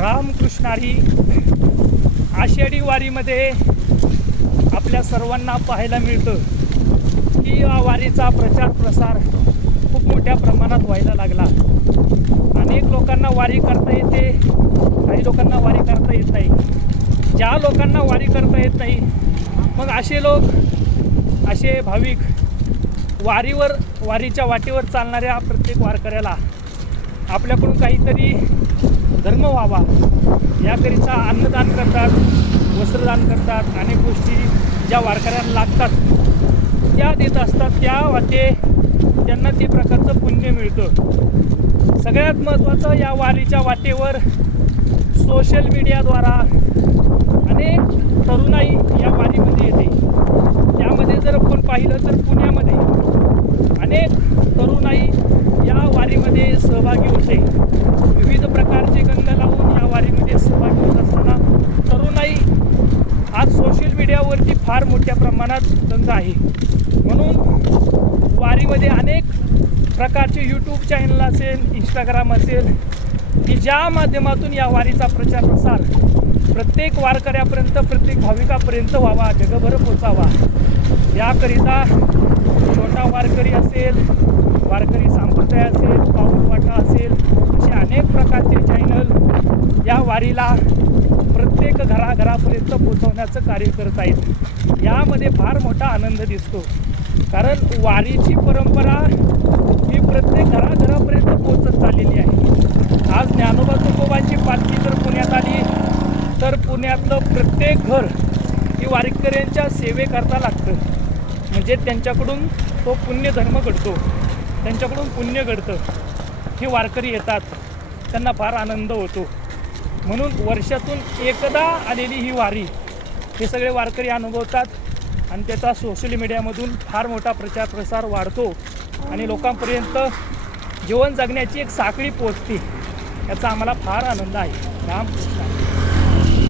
रामकृष्ण हरी. आषाढी वारीमध्ये आपल्या सर्वांना पाहायला मिळतं की या वारीचा प्रचार प्रसार खूप मोठ्या प्रमाणात व्हायला लागला. अनेक लोकांना वारी करता येते, काही लोकांना वारी करता येत नाही. ज्या लोकांना वारी करता येत नाही मग असे लोक, असे भाविक वारीच्या वाटेवर चालणाऱ्या प्रत्येक वारकऱ्याला आपल्याकडून काहीतरी धर्म व्हावा याकरिता अन्नदान करतात, वस्त्रदान करतात, अनेक गोष्टी ज्या वारकऱ्यांना लागतात त्या देत असतात. त्या वाटे त्यांना ते प्रकारचं पुण्य मिळतं. सगळ्यात महत्त्वाचं, या वारीच्या वाटेवर सोशल मीडियाद्वारा अनेक तरुणाई या वारीमध्ये येते. त्यामध्ये जर आपण पाहिलं तर पुण्यामध्ये अनेक तरुणाई या वारीमध्ये सहभागी होते. विविध प्रकारचे गंध लावून या वारीमध्ये सहभागी होत असताना तरुणाई आज सोशल मीडियावरती फार मोठ्या प्रमाणात दंग आहे. म्हणून वारीमध्ये अनेक प्रकारचे यूट्यूब चॅनल असेल, इंस्टाग्राम असेल की ज्या माध्यमातून या वारीचा प्रचार प्रसार प्रत्येक वारकऱ्यापर्यंत, प्रत्येक भाविकापर्यंत व्हावा, जगभर पोचावा. याकरिता छोटा वारकरी असेल, वारकरी संप्रदाय असेल, पाऊलवाटा असेल, असे अनेक प्रकारचे चॅनल या वारीला प्रत्येक घराघरापर्यंत पोचवण्याचं कार्य करत आहेत. यामध्ये फार मोठा आनंद दिसतो, कारण वारीची परंपरा ही प्रत्येक घराघरापर्यंत पोचत चाललेली आहे. आज ज्ञानोबा तुकोबांची पालखी जर पुण्यात आली तर पुण्यातलं प्रत्येक घर ही वारकऱ्यांच्या सेवेकरता लागतं. म्हणजे त्यांच्याकडून तो पुण्यधर्म घडतो, त्यांच्याकडून पुण्य घडतं. हे वारकरी येतात, त्यांना फार आनंद होतो. म्हणून वर्षातून एकदा आलेली ही वारी हे सगळे वारकरी अनुभवतात आणि त्याचा सोशल मीडियामधून फार मोठा प्रचार प्रसार वाढतो आणि लोकांपर्यंत जीवन जगण्याची एक साखळी पोचते. याचा आम्हाला फार आनंद आहे. रामकृष्ण.